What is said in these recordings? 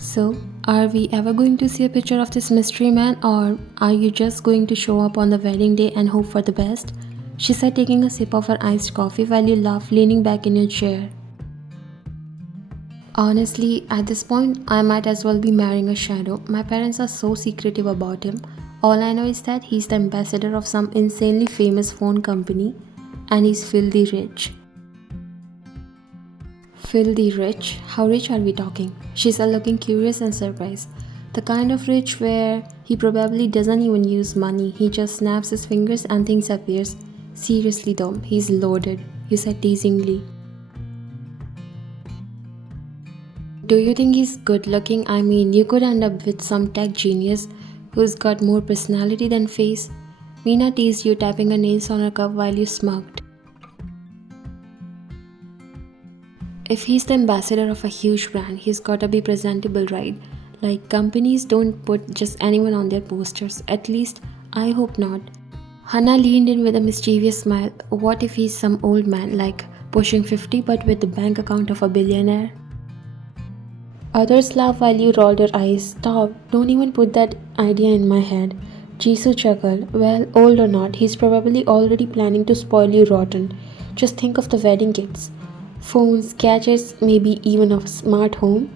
So, are we ever going to see a picture of this mystery man, or are you just going to show up on the wedding day and hope for the best? She said, taking a sip of her iced coffee while you laughed, leaning back in your chair. Honestly, at this point, I might as well be marrying a shadow. My parents are so secretive about him. All I know is that he's the ambassador of some insanely famous phone company and he's filthy rich. Filthy rich? How rich are we talking? She said, looking curious and surprised. The kind of rich where he probably doesn't even use money. He just snaps his fingers and things appears. Seriously though, he's loaded, you said teasingly. Do you think he's good looking? I mean, you could end up with some tech genius who's got more personality than face. Meena teased you, tapping her nails on her cup while you smirked. If he's the ambassador of a huge brand, he's gotta be presentable, right? Like, companies don't put just anyone on their posters. At least, I hope not. Hannah leaned in with a mischievous smile. What if he's some old man, like pushing 50 but with the bank account of a billionaire? Others laughed while you rolled your eyes. Stop, don't even put that idea in my head. Jisoo chuckled. Well, old or not, he's probably already planning to spoil you rotten. Just think of the wedding gifts. Phones, gadgets, maybe even a smart home.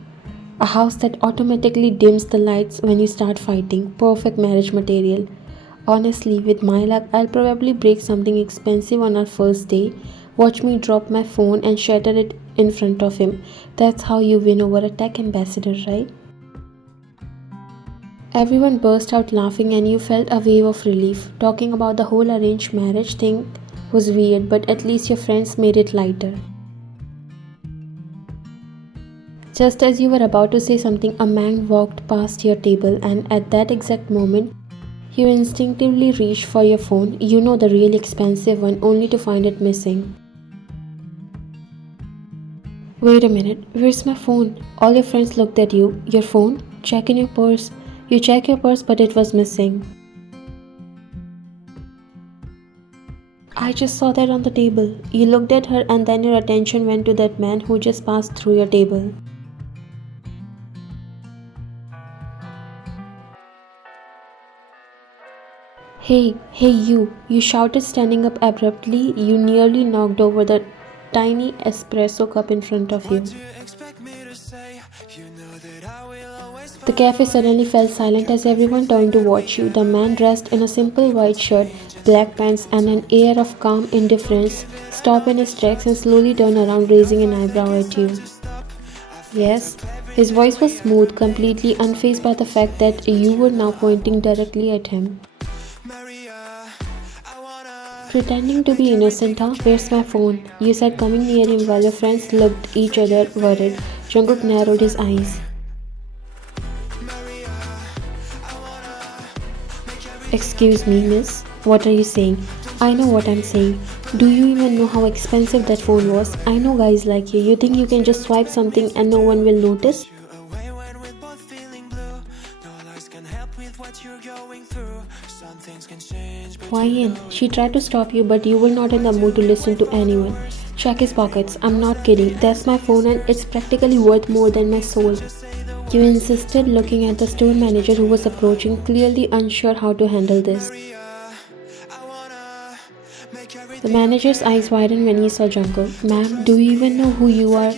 A house that automatically dims the lights when you start fighting. Perfect marriage material. Honestly, with my luck, I'll probably break something expensive on our first day. Watch me drop my phone and shatter it in front of him. That's how you win over a tech ambassador, right? Everyone burst out laughing and you felt a wave of relief. Talking about the whole arranged marriage thing was weird, but at least your friends made it lighter. Just as you were about to say something, a man walked past your table, and at that exact moment, you instinctively reached for your phone, you know, the really expensive one, only to find it missing. Wait a minute, where's my phone? All your friends looked at you. Your phone? Check in your purse. You check your purse, but it was missing. I just saw that on the table. You looked at her, and then your attention went to that man who just passed through your table. Hey, you shouted, standing up abruptly. You nearly knocked over the tiny espresso cup in front of you. The cafe suddenly fell silent as everyone turned to watch you. The man, dressed in a simple white shirt, black pants, and an air of calm indifference, stopped in his tracks and slowly turned around, raising an eyebrow at you. Yes, his voice was smooth, completely unfazed by the fact that you were now pointing directly at him. Pretending to be innocent, huh? Where's my phone? You said, coming near him while your friends looked each other worried. Jungkook narrowed his eyes. Excuse me, miss. What are you saying? I know what I'm saying. Do you even know how expensive that phone was? I know guys like you. You think you can just swipe something and no one will notice? Why? She tried to stop you, but you were not in the mood to listen to anyone. Check his pockets. I'm not kidding. That's my phone and it's practically worth more than my soul. You insisted, looking at the store manager who was approaching, clearly unsure how to handle this. The manager's eyes widened when he saw Jungkook. Ma'am, do you even know who you are?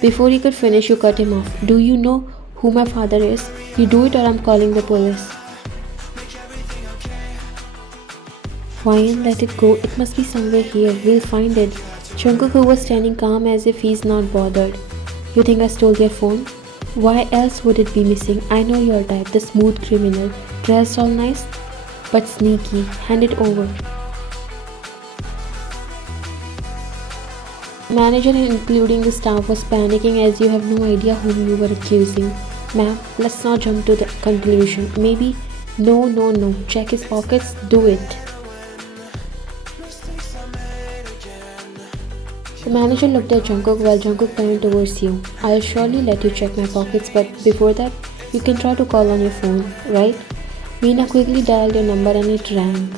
Before he could finish, you cut him off. Do you know who my father is? You do it or I'm calling the police. Ryan, let it go. It must be somewhere here. We'll find it. Jungkook, who was standing calm as if he's not bothered. You think I stole your phone? Why else would it be missing? I know your type, the smooth criminal. Dressed all nice, but sneaky. Hand it over. The manager, including the staff, was panicking as you have no idea whom you were accusing. Ma'am, let's not jump to the conclusion. Maybe. No. Check his pockets. Do it. The manager looked at Jungkook while Jungkook turned towards you. I'll surely let you check my pockets, but before that, you can try to call on your phone, right? Meena quickly dialed your number and it rang.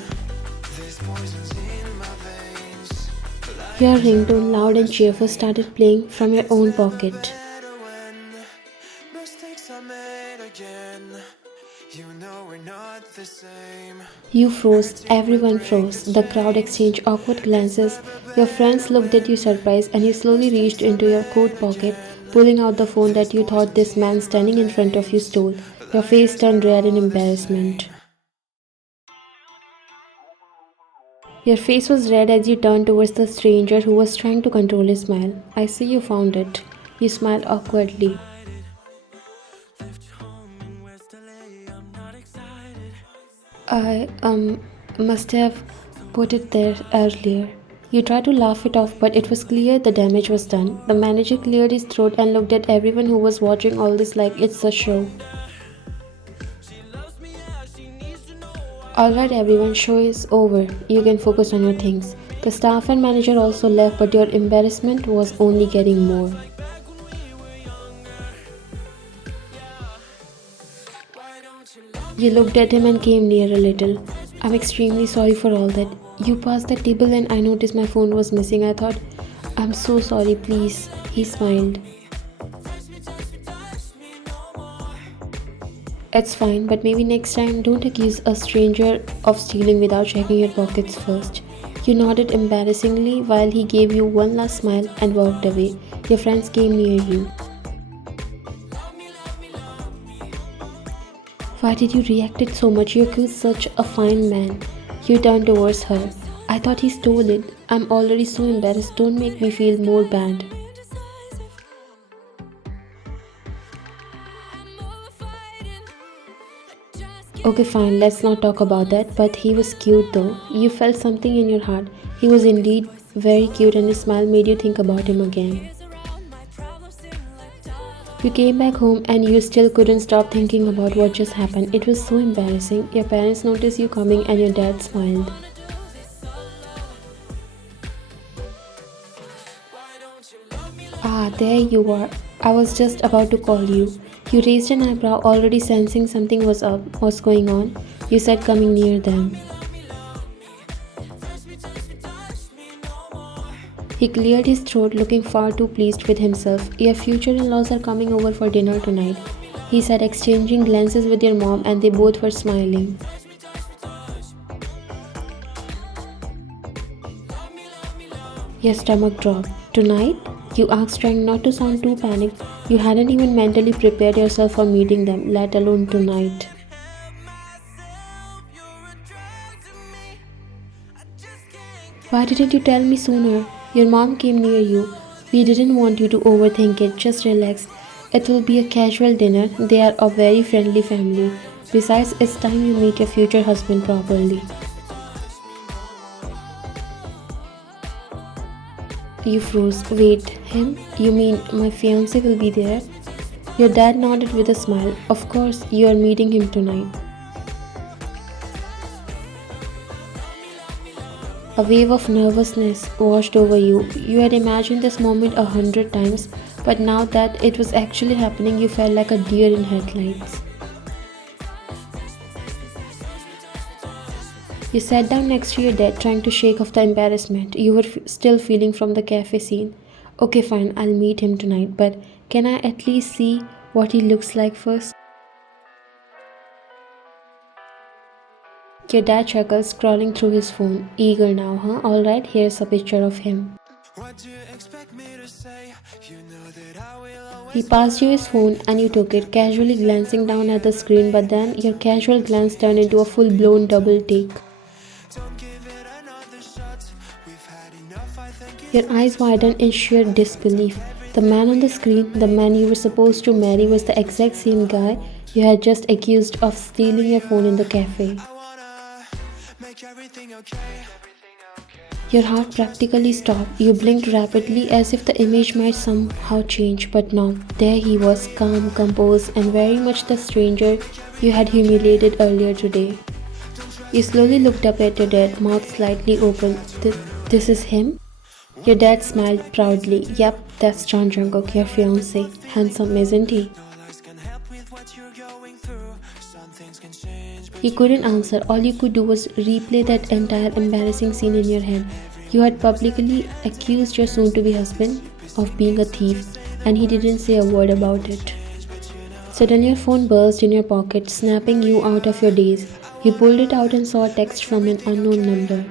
Your ringtone, loud and cheerful, started playing from your own pocket. You froze, everyone froze. The crowd exchanged awkward glances. Your friends looked at you surprised, and you slowly reached into your coat pocket, pulling out the phone that you thought this man standing in front of you stole. Your face turned red in embarrassment. Your face was red as you turned towards the stranger who was trying to control his smile. I see you found it. You smiled awkwardly. I must have put it there earlier. You tried to laugh it off, but it was clear the damage was done. The manager cleared his throat and looked at everyone who was watching all this like it's a show. Alright, everyone, show is over. You can focus on your things. The staff and manager also left, but your embarrassment was only getting more. You looked at him and came near a little. I'm extremely sorry for all that. You passed the table and I noticed my phone was missing. I thought, I'm so sorry, please. He smiled. It's fine, but maybe next time don't accuse a stranger of stealing without checking your pockets first. You nodded embarrassingly while he gave you one last smile and walked away. Your friends came near you. Why did you react it so much? You accused such a fine man. You turned towards her. I thought he stole it. I'm already so embarrassed. Don't make me feel more bad. Okay, fine, let's not talk about that. But he was cute though. You felt something in your heart. He was indeed very cute, and his smile made you think about him again. You came back home and you still couldn't stop thinking about what just happened. It was so embarrassing. Your parents noticed you coming and your dad smiled. Ah, there you are. I was just about to call you. You raised an eyebrow, already sensing something was up. What's going on? You said, coming near them. He cleared his throat, looking far too pleased with himself. Your future in-laws are coming over for dinner tonight, he said, exchanging glances with your mom, and they both were smiling. Your stomach dropped. Tonight? You asked, trying not to sound too panicked. You hadn't even mentally prepared yourself for meeting them, let alone tonight. Why didn't you tell me sooner? Your mom came near you. We didn't want you to overthink it. Just relax. It will be a casual dinner. They are a very friendly family. Besides, it's time you meet your future husband properly. You froze. Wait, him? You mean my fiance will be there? Your dad nodded with a smile. Of course, you are meeting him tonight. A wave of nervousness washed over you. You had imagined this moment 100 times, but now that it was actually happening, you felt like a deer in headlights. You sat down next to your dad, trying to shake off the embarrassment you were still feeling from the cafe scene. Okay, fine, I'll meet him tonight, but can I at least see what he looks like first? Your dad chuckled, scrolling through his phone. Eager now, huh? Alright, here's a picture of him. He passed you his phone and you took it, casually glancing down at the screen, but then your casual glance turned into a full-blown double take. Your eyes widened in sheer disbelief. The man on the screen, the man you were supposed to marry, was the exact same guy you had just accused of stealing your phone in the cafe. Your heart practically stopped. You blinked rapidly as if the image might somehow change, but no, there he was, calm, composed, and very much the stranger you had humiliated earlier today. You slowly looked up at your dad, mouth slightly open. This is him? Your dad smiled proudly. Yep, that's John Jungkook, your fiancé. Handsome, isn't he? You couldn't answer. All you could do was replay that entire embarrassing scene in your head. You had publicly accused your soon-to-be husband of being a thief, and he didn't say a word about it. Suddenly your phone buzzed in your pocket, snapping you out of your daze. He pulled it out and saw a text from an unknown number.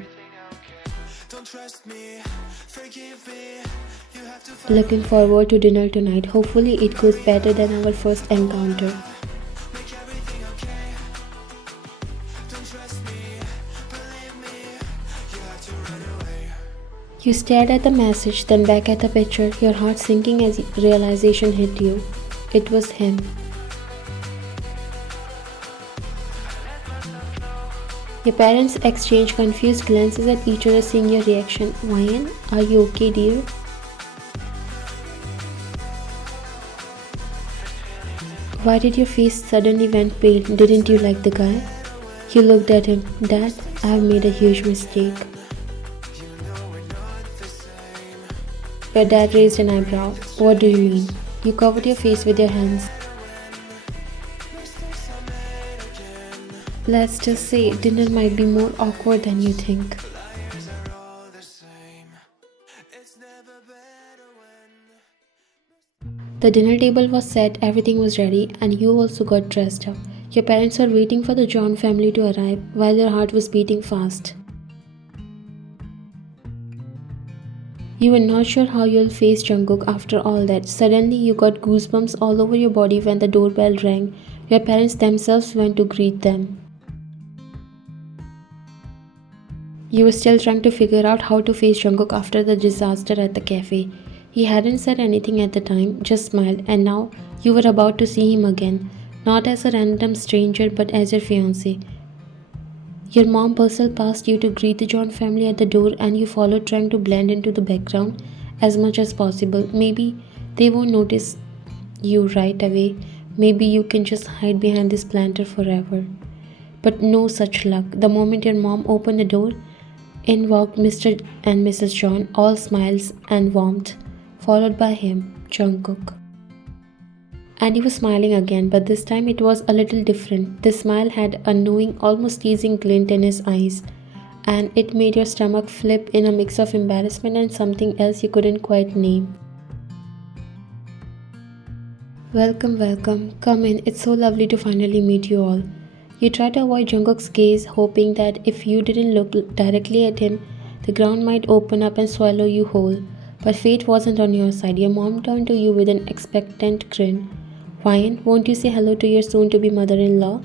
Looking forward to dinner tonight. Hopefully it goes better than our first encounter. You stared at the message, then back at the picture, your heart sinking as realization hit you. It was him. Your parents exchanged confused glances at each other, seeing your reaction. Ryan, are you okay, dear? Why did your face suddenly went pale? Didn't you like the guy? You looked at him. Dad, I have made a huge mistake. Your dad raised an eyebrow. What do you mean? You covered your face with your hands. Let's just say dinner might be more awkward than you think. The dinner table was set, everything was ready, and you also got dressed up. Your parents were waiting for the John family to arrive while your heart was beating fast. You were not sure how you'll face Jungkook after all that. Suddenly, you got goosebumps all over your body when the doorbell rang. Your parents themselves went to greet them. You were still trying to figure out how to face Jungkook after the disaster at the cafe. He hadn't said anything at the time, just smiled, and now you were about to see him again, not as a random stranger but as your fiancé. Your mom bustled past you to greet the John family at the door, and you followed, trying to blend into the background as much as possible. Maybe they won't notice you right away. Maybe you can just hide behind this planter forever. But no such luck. The moment your mom opened the door, in walked Mr. and Mrs. John, all smiles and warmth, followed by him, Jungkook. And he was smiling again, but this time it was a little different. The smile had a knowing, almost teasing glint in his eyes, and it made your stomach flip in a mix of embarrassment and something else you couldn't quite name. Welcome, welcome. Come in. It's so lovely to finally meet you all. You tried to avoid Jungkook's gaze, hoping that if you didn't look directly at him, the ground might open up and swallow you whole. But fate wasn't on your side. Your mom turned to you with an expectant grin. Ryan, won't you say hello to your soon-to-be mother-in-law?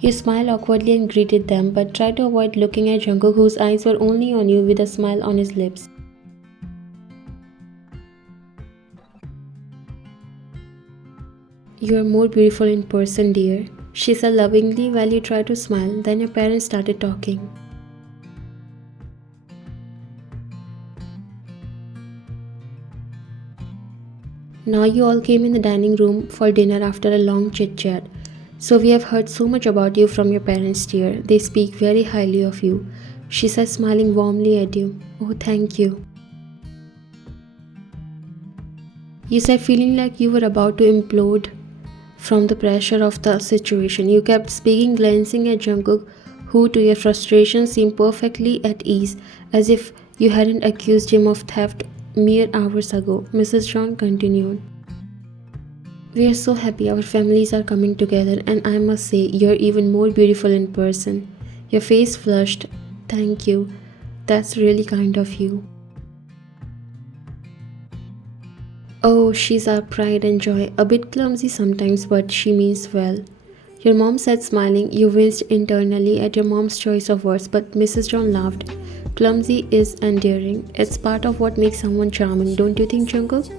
You smiled awkwardly and greeted them, but tried to avoid looking at Jungkook, whose eyes were only on you with a smile on his lips. You are more beautiful in person, dear, she said lovingly while you tried to smile. Then your parents started talking. Now you all came in the dining room for dinner after a long chit-chat. So we have heard so much about you from your parents, dear. They speak very highly of you, she said, smiling warmly at you. Oh, thank you. You said, feeling like you were about to implode from the pressure of the situation. You kept speaking, glancing at Jungkook, who to your frustration seemed perfectly at ease, as if you hadn't accused him of theft mere hours ago. Mrs. John continued. We are so happy our families are coming together, and I must say, you're even more beautiful in person. Your face flushed. Thank you. That's really kind of you. Oh, she's our pride and joy. A bit clumsy sometimes, but she means well. Your mom said, smiling. You winced internally at your mom's choice of words, but Mrs. John laughed. Clumsy is endearing. It's part of what makes someone charming, don't you think, Jungkook?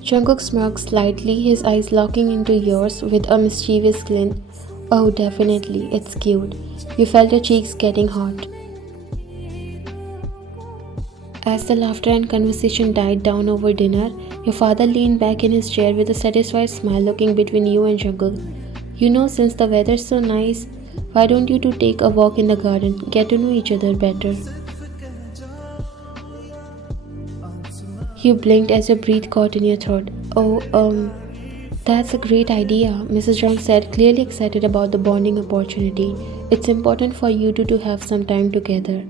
Jungkook smirked slightly, his eyes locking into yours with a mischievous glint. Oh, definitely, it's cute. You felt your cheeks getting hot. As the laughter and conversation died down over dinner, your father leaned back in his chair with a satisfied smile, looking between you and Jungkook. You know, since the weather's so nice, why don't you two take a walk in the garden, get to know each other better? You blinked as your breath caught in your throat. Oh, that's a great idea, Mrs. John said, clearly excited about the bonding opportunity. It's important for you two to have some time together.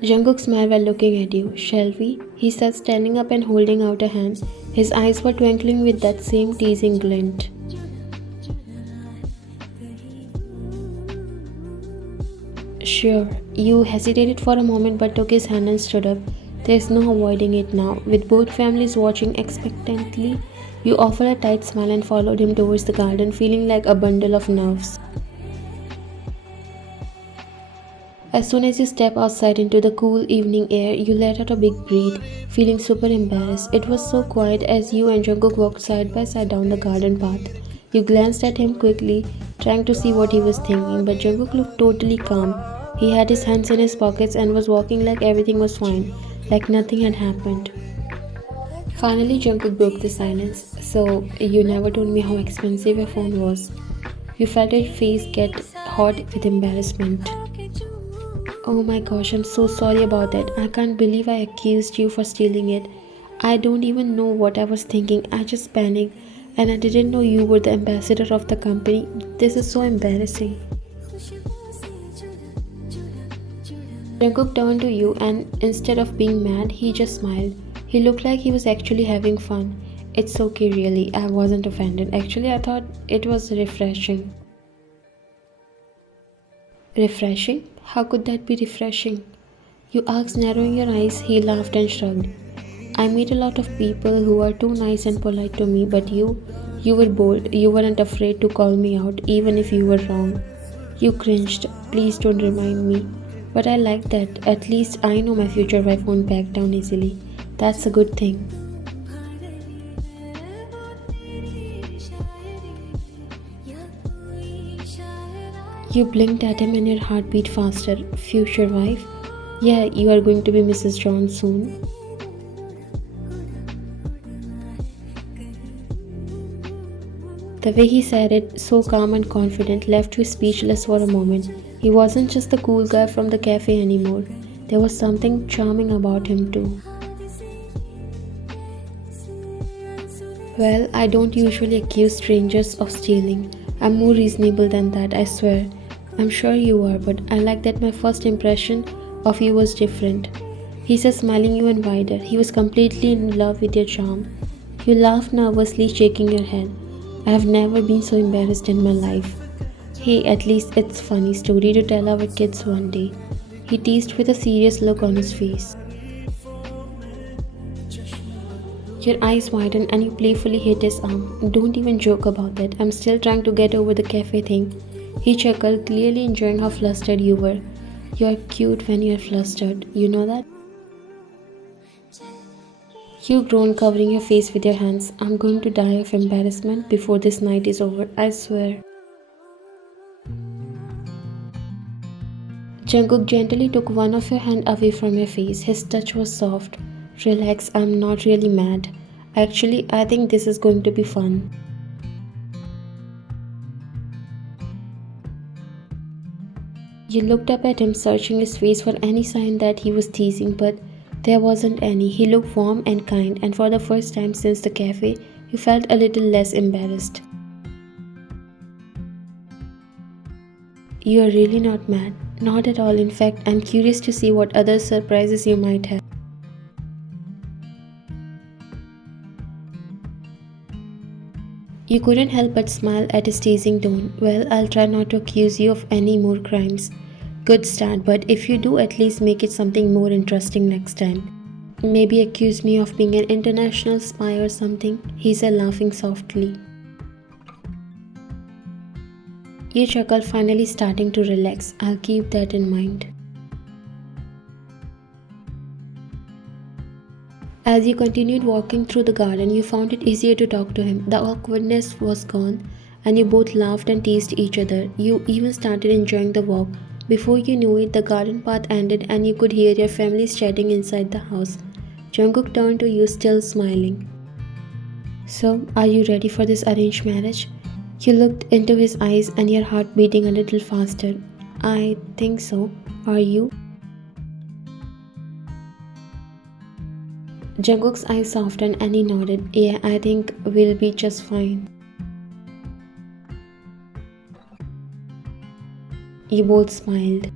Jungkook smiled while looking at you. Shall we? He said, standing up and holding out a hand. His eyes were twinkling with that same teasing glint. Sure, you hesitated for a moment but took his hand and stood up. There's no avoiding it now. With both families watching expectantly, you offered a tight smile and followed him towards the garden, feeling like a bundle of nerves. As soon as you step outside into the cool evening air, you let out a big breath, feeling super embarrassed. It was so quiet as you and Jungkook walked side by side down the garden path. You glanced at him quickly, trying to see what he was thinking, but Jungkook looked totally calm. He had his hands in his pockets and was walking like everything was fine, like nothing had happened. Finally, Jungkook broke the silence. So, you never told me how expensive your phone was. You felt your face get hot with embarrassment. Oh my gosh, I'm so sorry about that. I can't believe I accused you for stealing it. I don't even know what I was thinking. I just panicked and I didn't know you were the ambassador of the company. This is so embarrassing. Jungkook turned to you and instead of being mad, he just smiled. He looked like he was actually having fun. It's okay, really. I wasn't offended. Actually, I thought it was refreshing. Refreshing? How could that be refreshing? You asked, narrowing your eyes. He laughed and shrugged. I meet a lot of people who are too nice and polite to me, but you were bold. You weren't afraid to call me out, even if you were wrong. You cringed. Please don't remind me. But I like that. At least I know my future wife won't back down easily. That's a good thing. You blinked at him and your heart beat faster. Future wife? Yeah, you are going to be Mrs. John soon. The way he said it, so calm and confident, left you speechless for a moment. He wasn't just the cool guy from the cafe anymore. There was something charming about him too. Well, I don't usually accuse strangers of stealing. I'm more reasonable than that, I swear. I'm sure you are, but I like that my first impression of you was different. He said, smiling even wider. He was completely in love with your charm. You laughed nervously, shaking your head. I have never been so embarrassed in my life. Hey, at least it's funny story to tell our kids one day. He teased with a serious look on his face. Your eyes widened and you playfully hit his arm. Don't even joke about that. I'm still trying to get over the cafe thing. He chuckled, clearly enjoying how flustered you were. You're cute when you're flustered. You know that? You groaned, covering your face with your hands. I'm going to die of embarrassment before this night is over, I swear. Jungkook gently took one of your hand away from your face. His touch was soft. Relax, I'm not really mad. Actually, I think this is going to be fun. You looked up at him, searching his face for any sign that he was teasing, but there wasn't any. He looked warm and kind, and for the first time since the cafe, you felt a little less embarrassed. You are really not mad. Not at all. In fact, I'm curious to see what other surprises you might have. You couldn't help but smile at his teasing tone. Well, I'll try not to accuse you of any more crimes. Good start, but if you do, at least make it something more interesting next time. Maybe accuse me of being an international spy or something, he said, laughing softly. You chuckled, finally starting to relax. I'll keep that in mind. As you continued walking through the garden, you found it easier to talk to him. The awkwardness was gone, and you both laughed and teased each other. You even started enjoying the walk. Before you knew it, the garden path ended and you could hear your families chatting inside the house. Jungkook turned to you, still smiling. So, are you ready for this arranged marriage? You looked into his eyes and your heart beating a little faster. I think so. Are you? Jungkook's eyes softened and he nodded. Yeah, I think we'll be just fine. You both smiled.